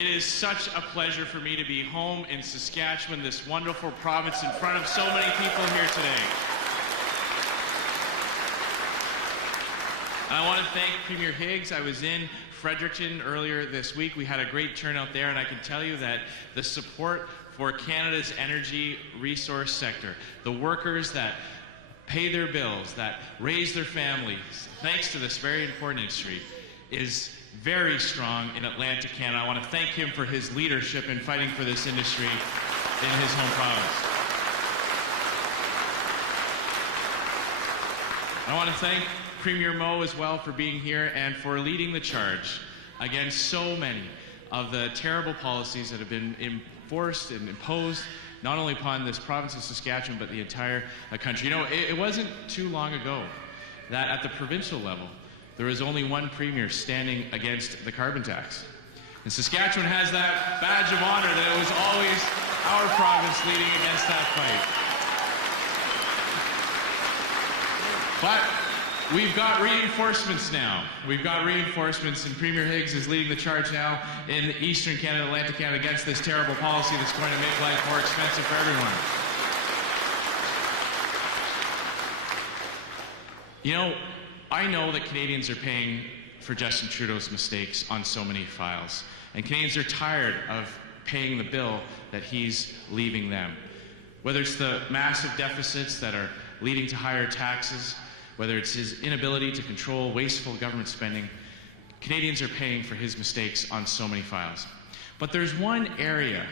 It is such a pleasure for me to be home in Saskatchewan, this wonderful province, in front of so many people here today. I want to thank Premier Higgs. I was in Fredericton earlier this week. We had a great turnout there, and I can tell you that the support for Canada's energy resource sector, the workers that pay their bills, that raise their families, thanks to this very important industry, is very strong in Atlantic Canada. I want to thank him for his leadership in fighting for this industry in his home province. I want to thank Premier Moe as well for being here and for leading the charge against so many of the terrible policies that have been enforced and imposed not only upon this province of Saskatchewan but the entire country. You know, it wasn't too long ago that at the provincial level there was only one premier standing against the carbon tax. And Saskatchewan has that badge of honor that it was always our province leading against that fight. But we've got reinforcements now. We've got reinforcements, and Premier Higgs is leading the charge now in Eastern Canada, Atlantic Canada, against this terrible policy that's going to make life more expensive for everyone. You know, I know that Canadians are paying for Justin Trudeau's mistakes on so many files, and Canadians are tired of paying the bill that he's leaving them. Whether it's the massive deficits that are leading to higher taxes, whether it's his inability to control wasteful government spending, Canadians are paying for his mistakes on so many files. But there's one area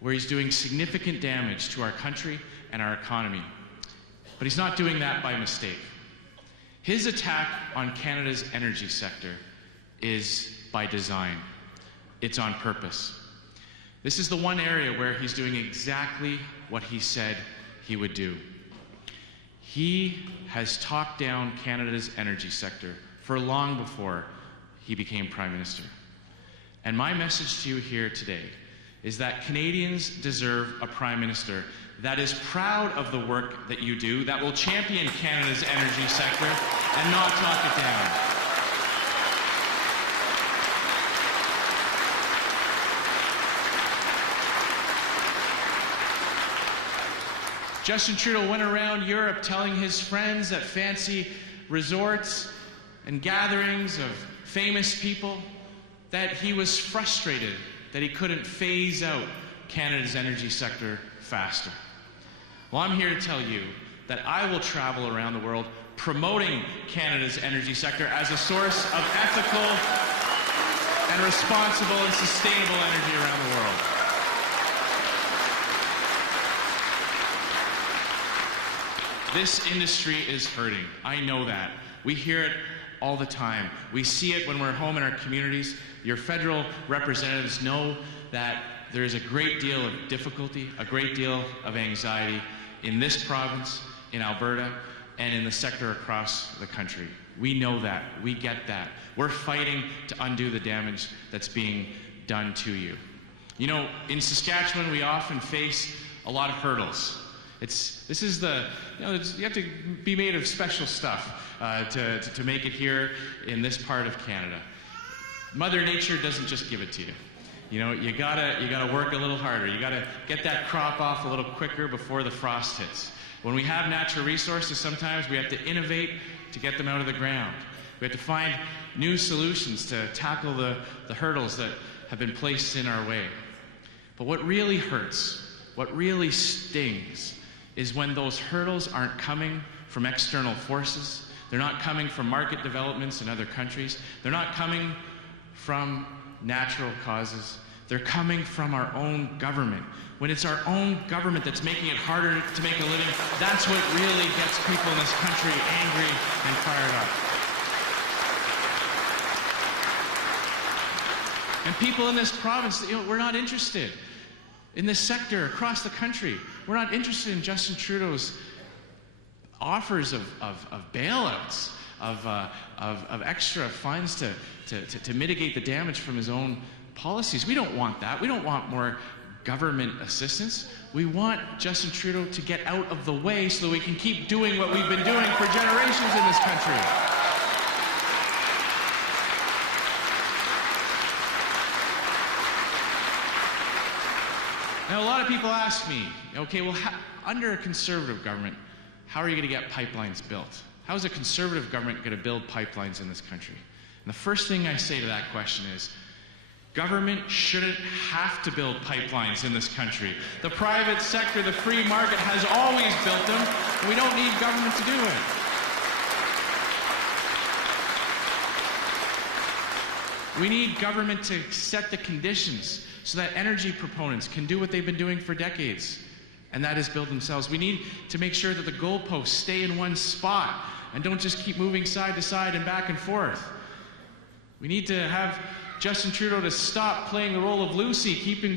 where he's doing significant damage to our country and our economy. But he's not doing that by mistake. His attack on Canada's energy sector is by design. It's on purpose. This is the one area where he's doing exactly what he said he would do. He has talked down Canada's energy sector for long before he became Prime Minister. And my message to you here today is that Canadians deserve a Prime Minister that is proud of the work that you do, that will champion Canada's energy sector and not talk it down. Justin Trudeau went around Europe telling his friends at fancy resorts and gatherings of famous people that he was frustrated that he couldn't phase out Canada's energy sector faster. Well, I'm here to tell you that I will travel around the world promoting Canada's energy sector as a source of ethical and responsible and sustainable energy around the world. This industry is hurting. I know that. We hear it all the time. We see it when we're home in our communities. Your federal representatives know that there is a great deal of difficulty, a great deal of anxiety in this province, in Alberta, and in the sector across the country. We know that. We get that. We're fighting to undo the damage that's being done to you. You know, in Saskatchewan, we often face a lot of hurdles. You have to be made of special stuff to make it here in this part of Canada. Mother Nature doesn't just give it to you. You know, you gotta work a little harder. You gotta get that crop off a little quicker before the frost hits. When we have natural resources, sometimes we have to innovate to get them out of the ground. We have to find new solutions to tackle the hurdles that have been placed in our way. But what really hurts, what really stings, is when those hurdles aren't coming from external forces. They're not coming from market developments in other countries. They're not coming from natural causes. They're coming from our own government. When it's our own government that's making it harder to make a living, that's what really gets people in this country angry and fired up. And people in this province, we're not interested in this sector across the country. We're not interested in Justin Trudeau's offers of bailouts, of extra funds to mitigate the damage from his own policies. We don't want that. We don't want more government assistance. We want Justin Trudeau to get out of the way so that we can keep doing what we've been doing for generations in this country. Now, a lot of people ask me, okay, well, under a conservative government, how are you going to get pipelines built? How is a conservative government going to build pipelines in this country? And the first thing I say to that question is, government shouldn't have to build pipelines in this country. The private sector, the free market, has always built them, and we don't need government to do it. We need government to set the conditions so that energy proponents can do what they've been doing for decades, and that is build themselves. We need to make sure that the goalposts stay in one spot and don't just keep moving side to side and back and forth. We need to have Justin Trudeau to stop playing the role of Lucy,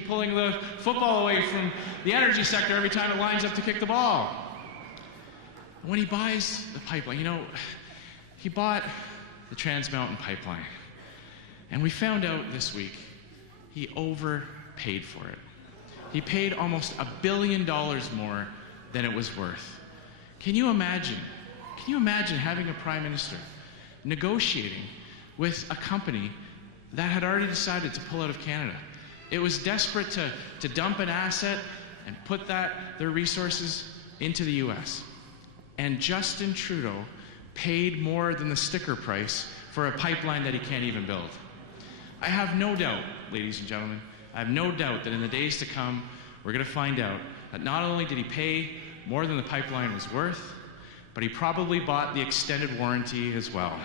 pulling the football away from the energy sector every time it lines up to kick the ball. When he buys the pipeline, he bought the Trans Mountain Pipeline. And we found out this week he overpaid for it. He paid almost $1 billion more than it was worth. Can you imagine having a prime minister negotiating with a company that had already decided to pull out of Canada? It was desperate to dump an asset and put their resources into the US. And Justin Trudeau paid more than the sticker price for a pipeline that he can't even build. I have no doubt, ladies and gentlemen, I have no doubt that in the days to come, we're going to find out that not only did he pay more than the pipeline was worth, but he probably bought the extended warranty as well.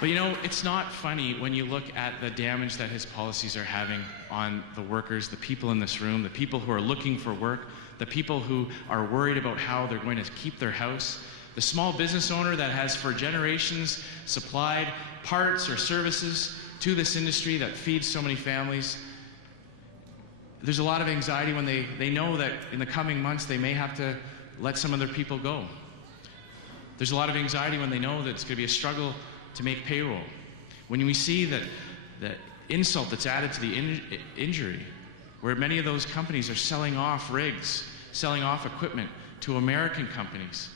But it's not funny when you look at the damage that his policies are having on the workers, the people in this room, the people who are looking for work, the people who are worried about how they're going to keep their house, the small business owner that has for generations supplied parts or services to this industry that feeds so many families. There's a lot of anxiety when they know that in the coming months they may have to let some of their people go. There's a lot of anxiety when they know that it's going to be a struggle to make payroll. When we see that insult that's added to the injury, where many of those companies are selling off rigs, selling off equipment to American companies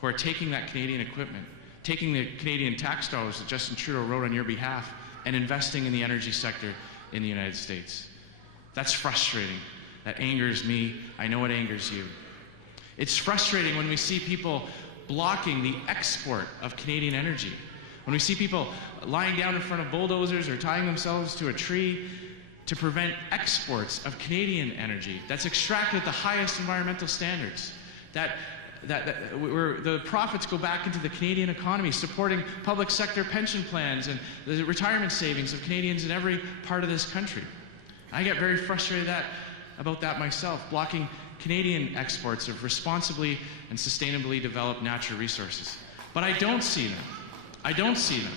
who are taking that Canadian equipment, taking the Canadian tax dollars that Justin Trudeau wrote on your behalf and investing in the energy sector in the United States. That's frustrating. That angers me. I know it angers you. It's frustrating when we see people blocking the export of Canadian energy. When we see people lying down in front of bulldozers or tying themselves to a tree to prevent exports of Canadian energy that's extracted at the highest environmental standards, where the profits go back into the Canadian economy, supporting public sector pension plans and the retirement savings of Canadians in every part of this country. I get very frustrated about that myself, blocking Canadian exports of responsibly and sustainably developed natural resources. But I don't see them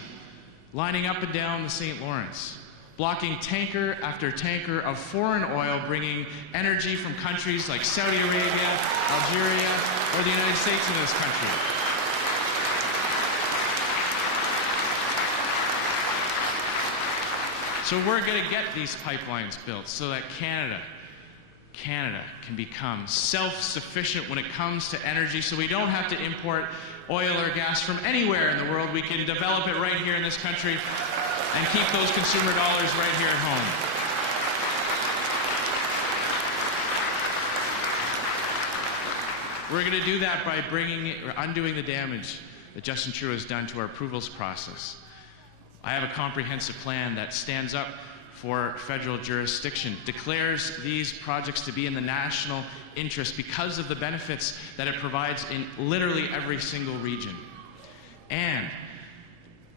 lining up and down the St. Lawrence, blocking tanker after tanker of foreign oil bringing energy from countries like Saudi Arabia, Algeria, or the United States into this country. So we're going to get these pipelines built so that Canada can become self-sufficient when it comes to energy, so we don't have to import oil or gas from anywhere in the world. We can develop it right here in this country and keep those consumer dollars right here at home. We're going to do that by undoing the damage that Justin Trudeau has done to our approvals process. I have a comprehensive plan that stands up for federal jurisdiction, declares these projects to be in the national interest because of the benefits that it provides in literally every single region. And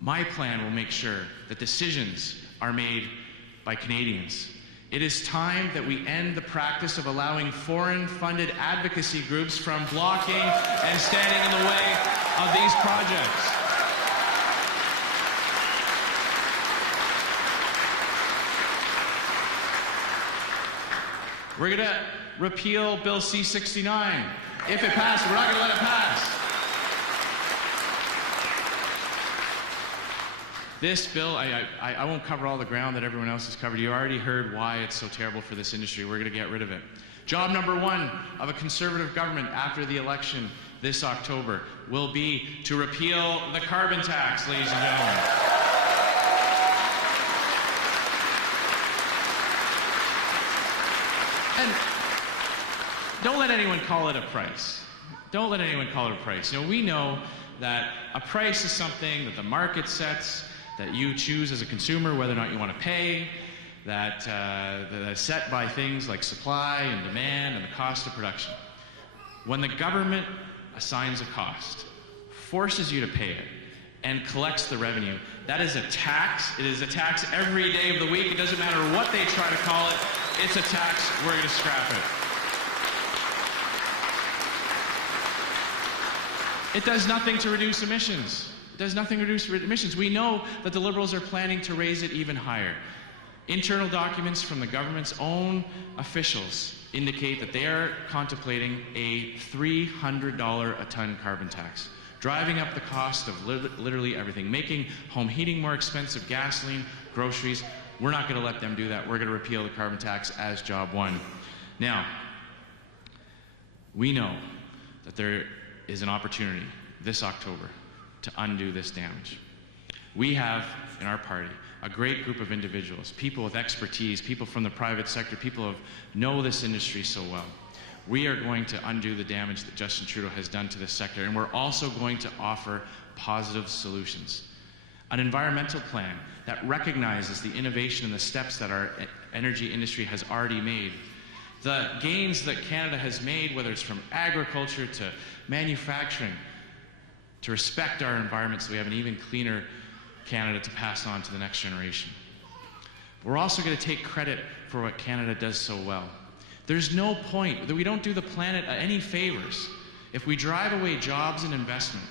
my plan will make sure that decisions are made by Canadians. It is time that we end the practice of allowing foreign-funded advocacy groups from blocking and standing in the way of these projects. We're going to repeal Bill C-69. If it passes, we're not going to let it pass. This bill, I won't cover all the ground that everyone else has covered. You already heard why it's so terrible for this industry. We're going to get rid of it. Job number one of a conservative government after the election this October will be to repeal the carbon tax, ladies and gentlemen. And don't let anyone call it a price. Don't let anyone call it a price. You know, we know that a price is something that the market sets, that you choose as a consumer whether or not you want to pay, that is set by things like supply and demand and the cost of production. When the government assigns a cost, forces you to pay it, and collects the revenue, that is a tax. It is a tax every day of the week. It doesn't matter what they try to call it. It's a tax. We're going to scrap it. It does nothing to reduce emissions. It does nothing to reduce emissions. We know that the Liberals are planning to raise it even higher. Internal documents from the government's own officials indicate that they are contemplating a $300 a ton carbon tax, driving up the cost of literally everything, making home heating more expensive, gasoline, groceries. We're not going to let them do that. We're going to repeal the carbon tax as job one. Now, we know that there is an opportunity this October to undo this damage. We have, in our party, a great group of individuals, people with expertise, people from the private sector, people who know this industry so well. We are going to undo the damage that Justin Trudeau has done to this sector, and we're also going to offer positive solutions. An environmental plan that recognizes the innovation and the steps that our energy industry has already made. The gains that Canada has made, whether it's from agriculture to manufacturing, to respect our environment so we have an even cleaner Canada to pass on to the next generation. We're also going to take credit for what Canada does so well. There's no point that we don't do the planet any favors if we drive away jobs and investment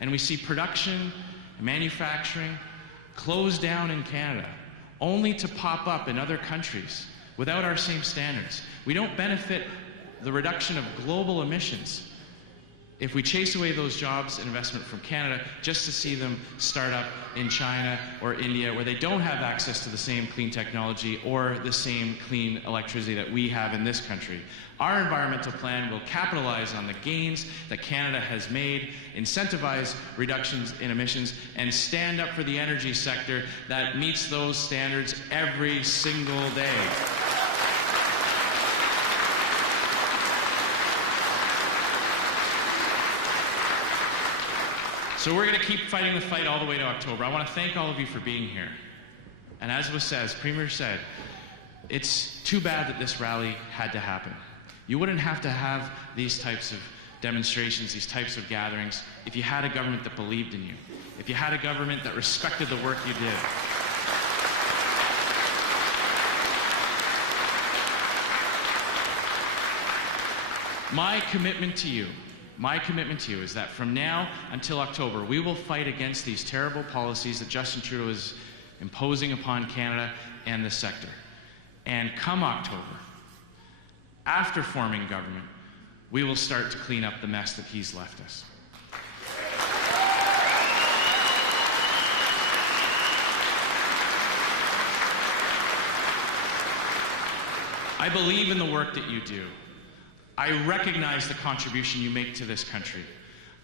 and we see production and manufacturing close down in Canada only to pop up in other countries without our same standards. We don't benefit the reduction of global emissions if we chase away those jobs and investment from Canada just to see them start up in China or India where they don't have access to the same clean technology or the same clean electricity that we have in this country. Our environmental plan will capitalize on the gains that Canada has made, incentivize reductions in emissions, and stand up for the energy sector that meets those standards every single day. So we're going to keep fighting the fight all the way to October. I want to thank all of you for being here. And as was said, as Premier said, it's too bad that this rally had to happen. You wouldn't have to have these types of demonstrations, these types of gatherings, if you had a government that believed in you, if you had a government that respected the work you did. My commitment to you is that from now until October, we will fight against these terrible policies that Justin Trudeau is imposing upon Canada and the sector. And come October, after forming government, we will start to clean up the mess that he's left us. I believe in the work that you do. I recognize the contribution you make to this country.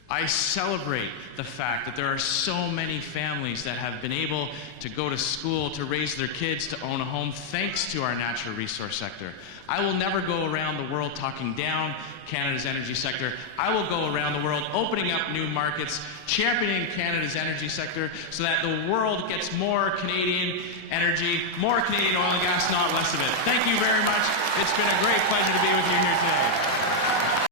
I celebrate the fact that there are so many families that have been able to go to school, to raise their kids, to own a home, thanks to our natural resource sector. I will never go around the world talking down Canada's energy sector. I will go around the world opening up new markets, championing Canada's energy sector so that the world gets more Canadian energy, more Canadian oil and gas, not less of it. Thank you very much. It's been a great pleasure to be with you here today.